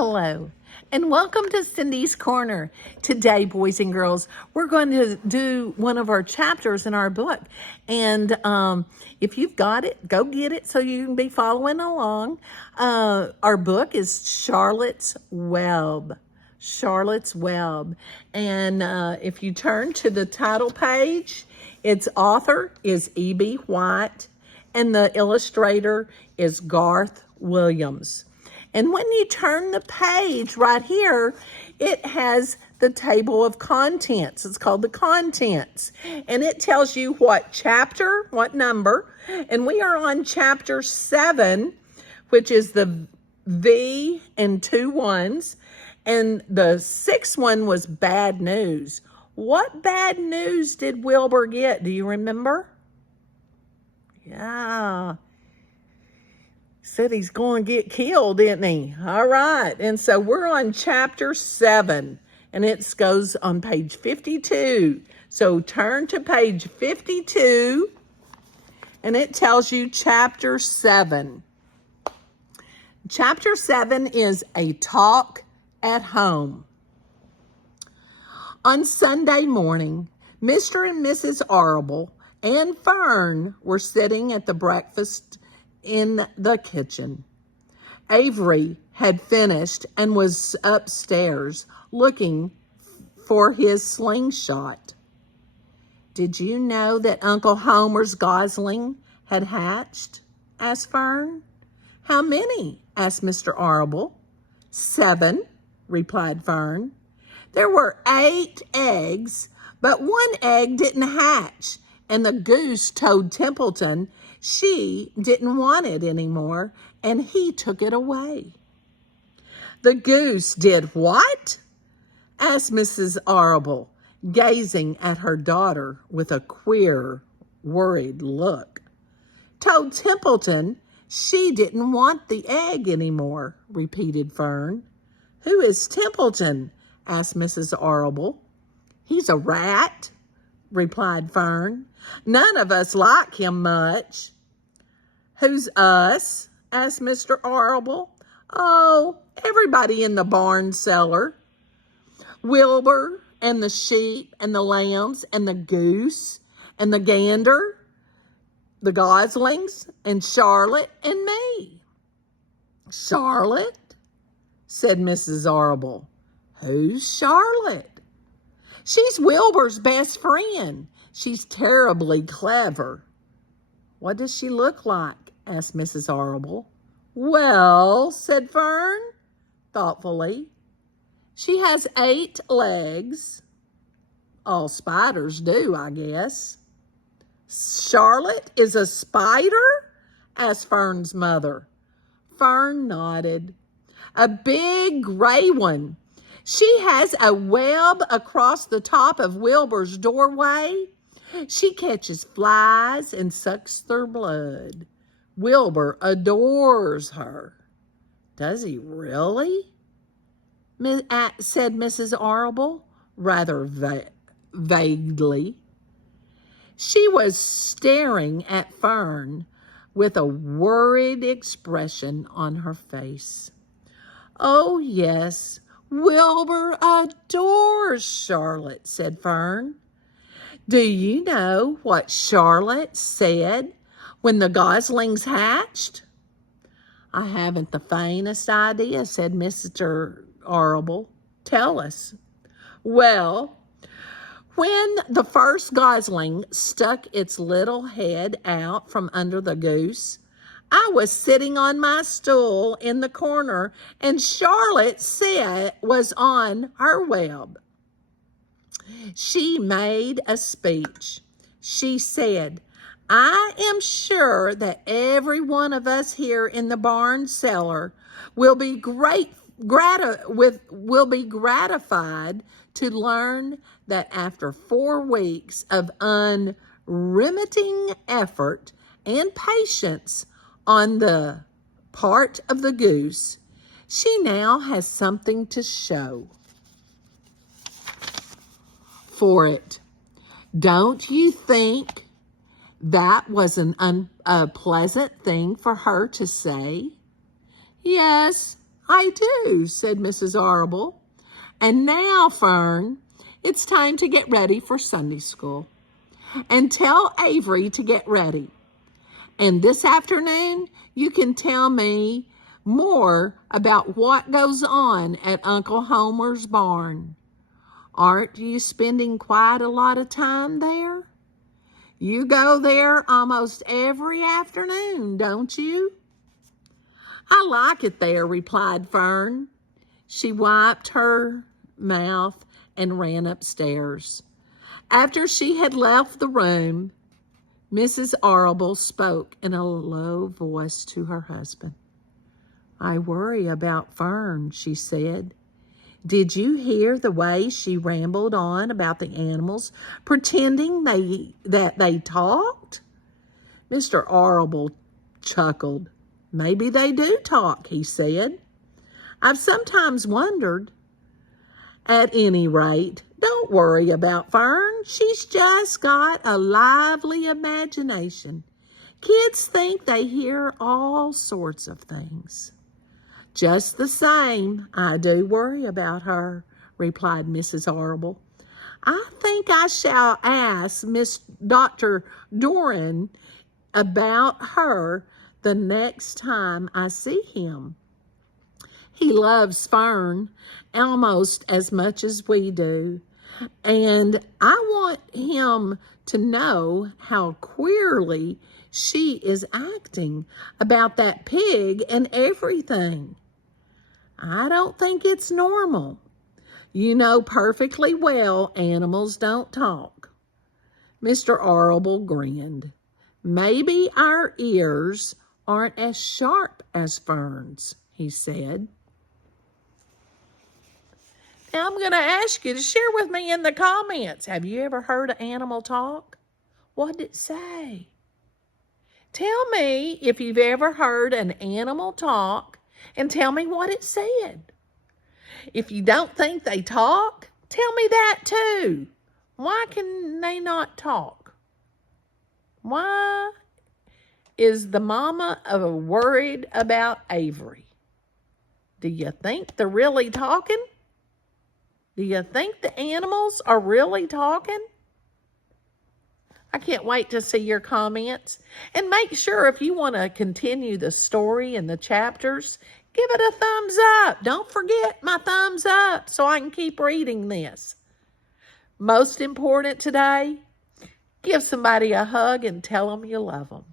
Hello, and welcome to Cindy's Corner. Today, boys and girls, we're going to do one of our chapters in our book. And if you've got it, go get it so you can be following along. Our book is Charlotte's Web. Charlotte's Web. And if you turn to the title page, its author is E.B. White, and the illustrator is Garth Williams. And when you turn the page right here, it has the table of contents. It's called the contents. And it tells you what chapter, what number. And we are on chapter 7, which is the V and 2 ones. And the 6th one was bad news. What bad news did Wilbur get? Do you remember? Yeah. Said he's going to get killed, didn't he? All right. And so we're on chapter 7, and it goes on page 52. So turn to page 52, and it tells you chapter 7. Chapter 7 is a talk at home. On Sunday morning, Mr. and Mrs. Arable and Fern were sitting at the breakfast in the kitchen. Avery had finished and was upstairs looking for his slingshot. "Did you know that Uncle Homer's gosling had hatched?" asked Fern. "How many?" asked Mr. Arable. "7," replied Fern. "There were 8 eggs, but 1 egg didn't hatch, and the goose told Templeton she didn't want it anymore, and he took it away." "The goose did what?" asked Mrs. Arable, gazing at her daughter with a queer, worried look. "Told Templeton she didn't want the egg anymore," repeated Fern. "Who is Templeton?" asked Mrs. Arable. "He's a rat," replied Fern. "None of us like him much." "Who's us?" asked Mr. Arable. "Oh, everybody in the barn cellar. Wilbur and the sheep and the lambs and the goose and the gander, the goslings and Charlotte and me." "Charlotte?" said Mrs. Arable. "Who's Charlotte?" "She's Wilbur's best friend. She's terribly clever." "What does she look like?" asked Mrs. Arable. "Well," said Fern, thoughtfully, "she has 8 legs. All spiders do, I guess." "Charlotte is a spider?" asked Fern's mother. Fern nodded. "A big gray one. She has a web across the top of Wilbur's doorway. She catches flies and sucks their blood. Wilbur adores her." "Does he really?" said Mrs. Arable, rather vaguely. She was staring at Fern with a worried expression on her face. "Oh, yes, Wilbur adores Charlotte," said Fern. "Do you know what Charlotte said when the goslings hatched?" "I haven't the faintest idea," said Mr. Arable. "Tell us." "Well, when the first gosling stuck its little head out from under the goose, I was sitting on my stool in the corner, and Charlotte was on her web. She made a speech. She said, 'I am sure that every one of us here in the barn cellar will be gratified to learn that after 4 weeks of unremitting effort and patience on the part of the goose, she now has something to show for it.' Don't you think that was an unpleasant thing for her to say?" "Yes, I do, said Mrs. Arable. And now, Fern, it's time to get ready for Sunday school. And tell Avery to get ready. And this afternoon, you can tell me more about what goes on at Uncle Homer's barn. Aren't you spending quite a lot of time there? You go there almost every afternoon, don't you? I like it there, replied Fern. She wiped her mouth and ran upstairs. After she had left the room, Mrs. Arable spoke in a low voice to her husband. I worry about Fern, she said. Did you hear the way she rambled on about the animals, pretending that they talked? Mr. Arable chuckled. Maybe they do talk, he said. I've sometimes wondered. At any rate, don't worry about Fern. She's just got a lively imagination. Kids think they hear all sorts of things. Just the same, I do worry about her, replied Mrs. Arable. I think I shall ask Dr. Doran about her the next time I see him. He loves Fern almost as much as we do, and I want him to know how queerly she is acting about that pig and everything. I don't think it's normal. You know perfectly well animals don't talk. Mr. Arable grinned. Maybe our ears aren't as sharp as Fern's, he said. Now I'm going to ask you to share with me in the comments. Have you ever heard an animal talk? What did it say? Tell me if you've ever heard an animal talk and tell me what it said. If you don't think they talk, tell me that too. Why can they not talk? Why is the mama worried about Avery? Do you think they're really talking? Do you think the animals are really talking? I can't wait to see your comments. And make sure if you want to continue the story and the chapters, give it a thumbs up. Don't forget my thumbs up so I can keep reading this. Most important today, give somebody a hug and tell them you love them.